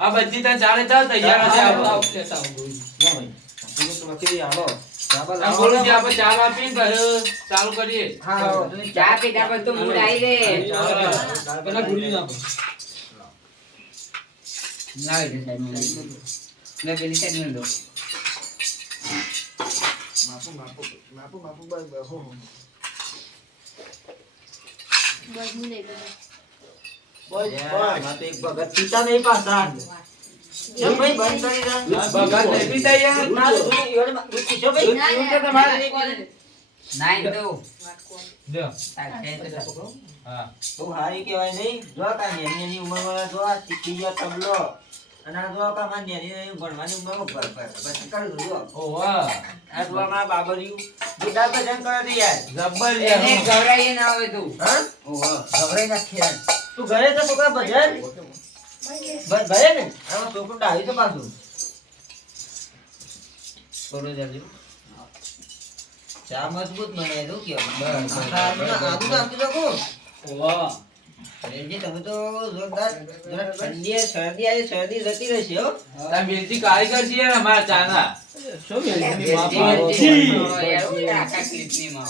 આ બધી તને ચાલે તા તૈયાર હશે આવો લેતા આવો ગોળી. ના ભાઈ આપણે તો વકીલી આવો ચાબા આમ લાવો બોલું જે આપણે ચા આપીને ઘરે ચાલુ કરીએ હા ચા પીધા પછી તો મૂડ આવી રે પેલા ગોળી નાખો. લાવી દે સાહેબ લે પેલી સાઈડ લો માપુ બસ હો બસ હું નહીં કરું. બસ માં તો એક ભગત પીતા નહીં પાછા કેમ ભાઈ બંધ કરી દે ભગત નહીં પીતા યાર ના દૂધ ઈવડે દૂધ પીશો ભાઈ ના, એવું તો તમારે નાઈ દો લ્યો સાહેબ હા બહુ હારી કહેવાય નહીં જો કા નેની ઉંમરમાં જો આ શીખી ગયા તબલો અને આ જો કા માં નેની ભણવાની ઉંમરમાં બસ કરું જો ઓવા આ જો માં બાબરિયું ગીતા ભજન કરે છે યાર જબ્બર એને યાર ગવરાઈએ ના આવે તું હા ઓહો ગભરાઈ નાખે તું ઘરે તો છોકરા ભજન બસ ભરે ને આમાં છોકરું ડાળી તો પાછું થોડું જલ્દી ચા મજબૂત બનાવી દઉં કે આદુ નાખી દો ઓવા. રેંજી તમે તો જોરદાર જરા ઠંડી શરદી આવી શરદી જતી રહેશે હો તમે બેલથી કારીગર છીએ યાર અમારા ચાના શું મેલ? યાર આખા ક્લિપની માં